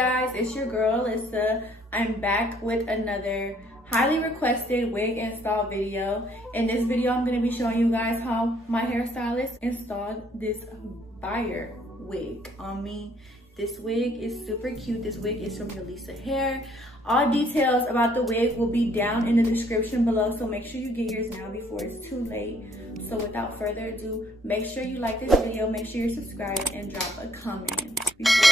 Guys, it's your girl Alyssa. I'm back with another highly requested wig install video. In this video, I'm going to be showing you guys how my hairstylist installed this fire wig on me. This wig is super cute. This wig is from Alyssa hair. All details about the wig will be down in the description below, so make sure you get yours now before it's too late. So without further ado, make sure you like this video, make sure you're subscribed, and drop a comment before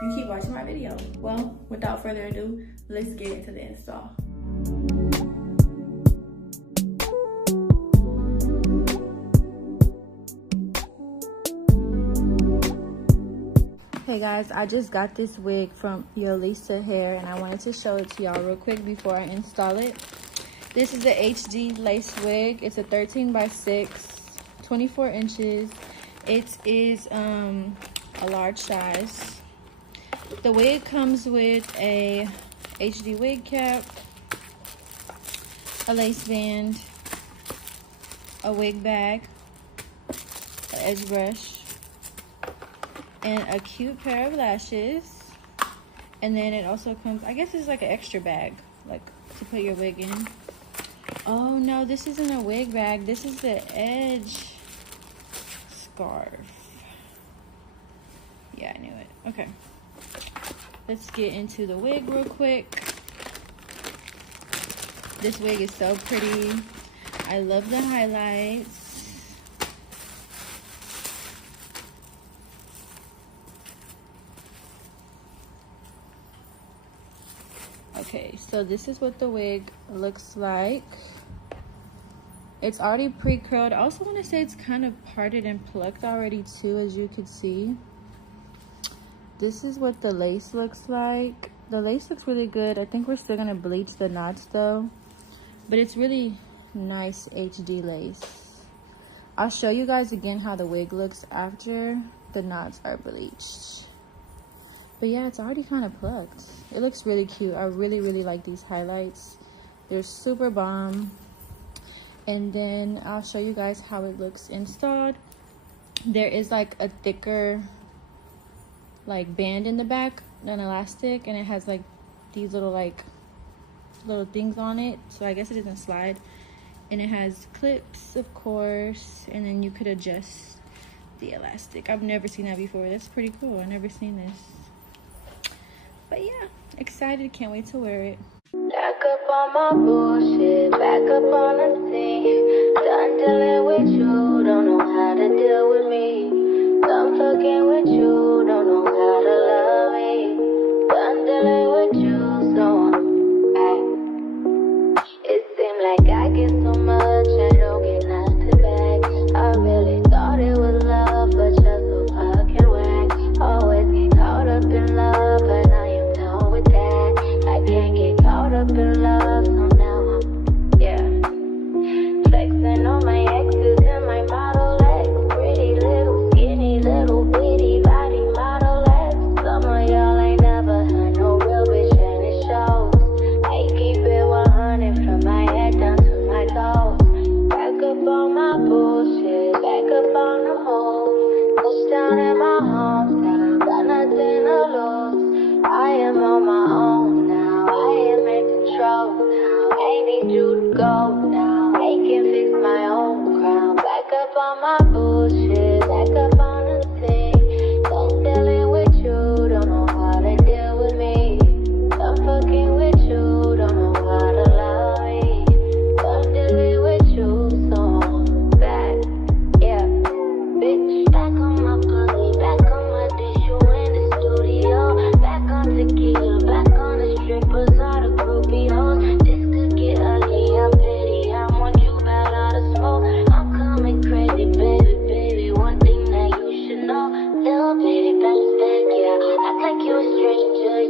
you keep watching my video. Well, without further ado, let's get into the install. Hey guys, I just got this wig from Alyssa hair and I wanted to show it to y'all real quick before I install it. This is the HD lace wig. It's a 13 by 6, 24 inches. It is a large size. The wig comes with a HD wig cap, a lace band, a wig bag, an edge brush, and a cute pair of lashes. And then it also comes, I guess it's like an extra bag, like to put your wig in. Oh no, this isn't a wig bag, this is the edge scarf. Yeah, I knew it. Okay, let's get into the wig real quick. This wig is so pretty. I love the highlights. Okay, so this is what the wig looks like. It's already pre-curled. I also want to say it's kind of parted and plucked already too, as you can see. This is what the lace looks like. The lace looks really good. I think we're still going to bleach the knots though. But it's really nice HD lace. I'll show you guys again how the wig looks after the knots are bleached. But yeah, it's already kind of plucked. It looks really cute. I really like these highlights. They're super bomb. And then I'll show you guys how it looks installed. There is like a thicker like band in the back, an elastic, and it has like these little things on it, so I guess it doesn't slide. And it has clips, of course, and then you could adjust the elastic. I've never seen that before. That's pretty cool. I've never seen this. But yeah, excited, can't wait to wear it. Back up on my bullshit, back up on the scene. Done dealing with you, don't know how to deal with me. Done fucking with you, don't know how to love me. Done dealing with you, so it seemed like I get so much, I don't get nothing back. I really thought it was love, but you're so fucking whack. Always get caught up in love, but now you're done with that. I can't get caught up in love, so now I'm, flexing on my exes and my Model X. Pretty little, skinny, little bitty body Model X. Some of y'all ain't never had no real bitch and it shows. I keep it 100 from my head down to my toes. Back up on my bullshit, back up on the move. Touchdown in my hometown, got nothing to lose. I am on my own now, I am in control now. I need you to go now, I can fix my own crown. Back up on my bullshit, back up on the scene. Don't dealing with you, don't know how to deal with me. I'm fucking with you, don't know how to love me. I'm dealing with you, so I'm back, bitch. Back on my pussy, back on my dish, you in the studio. Back on tequila, back on the strippers, all the groupie hoes. This could get ugly, I'm petty, I want you bad out of smoke. I'm coming crazy, baby, one thing that you should know. Little baby, bounce back, act like you a stranger,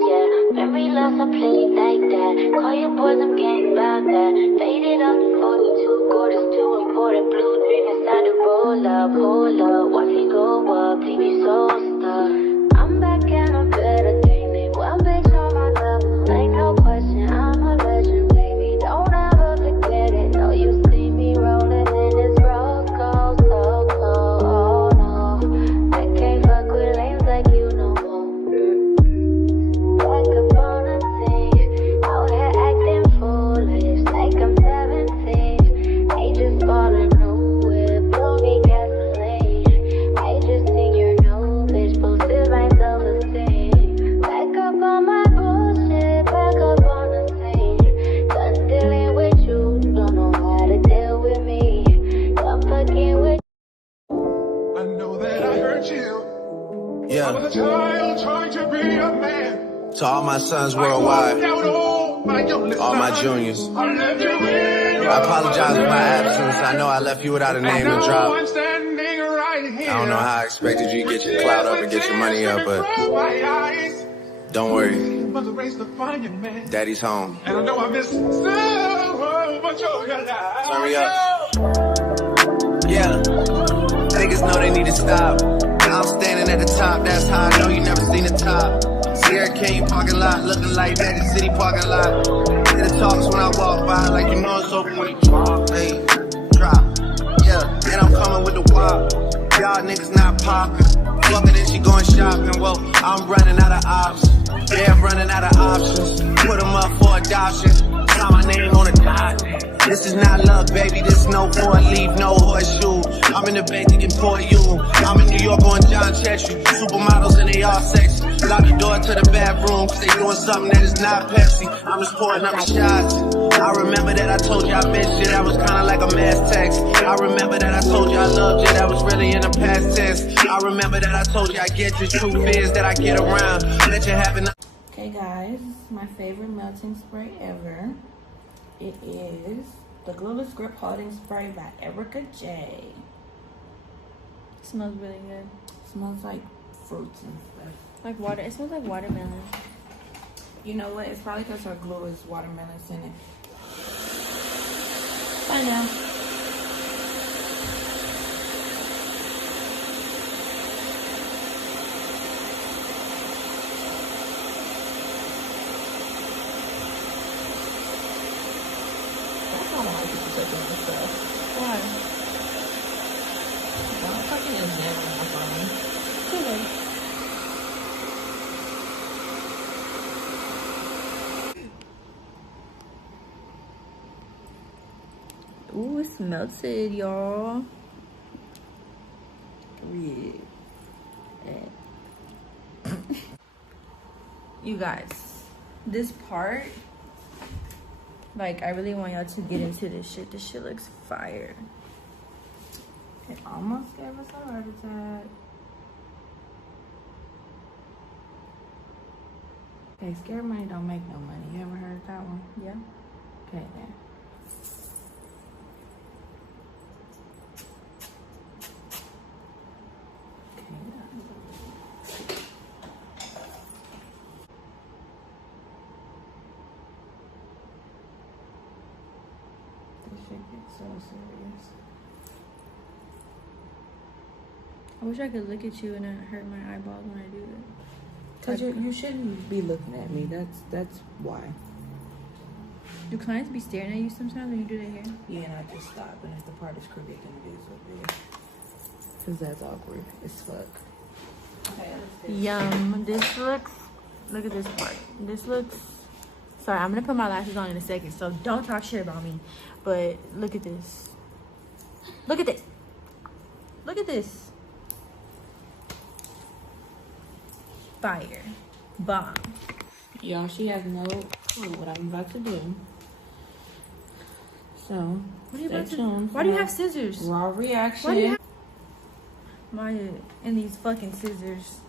Memory loss, I play it like that. Call your boys, I'm getting about that. Faded up to 42, quarters too important. Blue dream inside the roll up, hold up. Watch me go up, leave you so stuck. I'm back and I'm better than me. One bitch on my level, ain't no question, I'm a legend, baby. Don't ever forget it, no, you see me rolling in this rose gold, so cold, oh no. I can't fuck with lanes like you no more. To all my sons worldwide, all my juniors, I apologize for my absence. I know I left you without a name to drop. I don't know how I expected you to get your clout up and get your money up, but don't worry. Daddy's home. And I know I missed so much. Turn me up. Yeah. Niggas know they need to stop. I'm standing at the top, that's how I know you never seen the top. Sierra King parking lot, looking like Daddy City parking lot. Hear the talks when I walk by, like you know it's so quick. Hey, drop. Yeah, and I'm coming with the wop. Y'all niggas not popping. Fucking and she going shopping. Well, I'm running out of options. Yeah, I'm running out of options. Put them up for adoption. Sign my name on the dot. This is not luck, baby. This no four leaf, no horseshoe. I'm in the bank thinking for you. I'm in New York on John Chetry. Supermodels and they all sexy. Lock the door to the bathroom, cause they doing something that is not Pepsi. I'm just pouring up the shots. I remember that I told you I missed you. That was kinda like a mass text. I remember that I told you I loved you. That was really in the past tense. I remember that I told you I get you. Truth is that I get around. Let you have it. Okay guys, this is my favorite melting spray ever. It is the Glueless Grip Holding Spray by Erica J. Smells really good. Smells like fruits and stuff. Like water. It smells like watermelon. You know what? It's probably because her glue is watermelon scented. Bye now. I don't like people touching my stuff. Why? Don't fucking examine my phone. Too late. Ooh, it's melted, y'all. You guys, this part, like, I really want y'all to get into this shit. This shit looks fire. It almost gave us a heart attack. Okay, scared money don't make no money. You ever heard that one? Yeah. Okay, then. So serious. I wish I could look at you and not hurt my eyeballs when I do it. Cause you shouldn't be looking at me. That's why. Do clients be staring at you sometimes when you do their hair? Yeah, and I just stop. And if the part is crooked, then it is what it is. Cause that's awkward as fuck. Okay, yum. This looks. Look at this part. This looks. Sorry, I'm gonna put my lashes on in a second, so don't talk shit about me. But look at this. Look at this. Look at this. Fire. Bomb. Y'all, she has no clue what I'm about to do. So, what are you stay about to tuned. Why do you have scissors? Raw reaction. Why do you have Maya and these fucking scissors?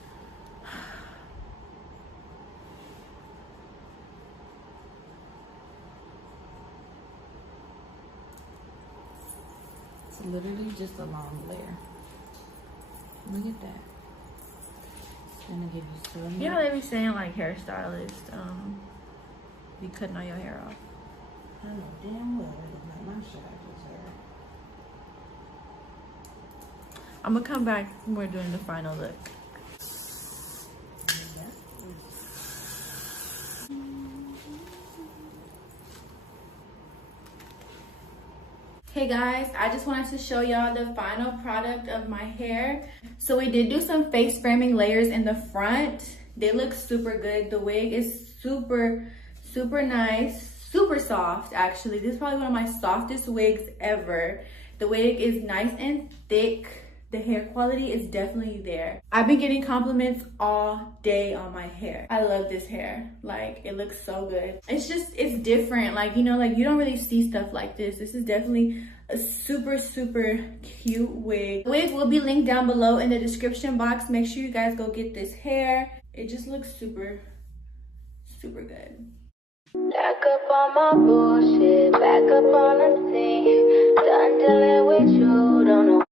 It's literally just a long layer. Look at that. It's gonna give you so much. You know they be saying like hairstylists be cutting all your hair off. I know damn well it look like my shit I just heard. I'm gonna come back when we're doing the final look. Hey guys, I just wanted to show y'all the final product of my hair. So we did do some face framing layers in the front. They look super good. The wig is super nice, super soft actually. This is probably one of my softest wigs ever. The wig is nice and thick. The hair quality is definitely there. I've been getting compliments all day on my hair. I love this hair. Like, it looks so good. It's different. Like, you know, like you don't really see stuff like this. This is definitely a super cute wig. The wig will be linked down below in the description box. Make sure you guys go get this hair. It just looks super super good. Back up on my bullshit, back up on the scene. Done dealing with you, don't know.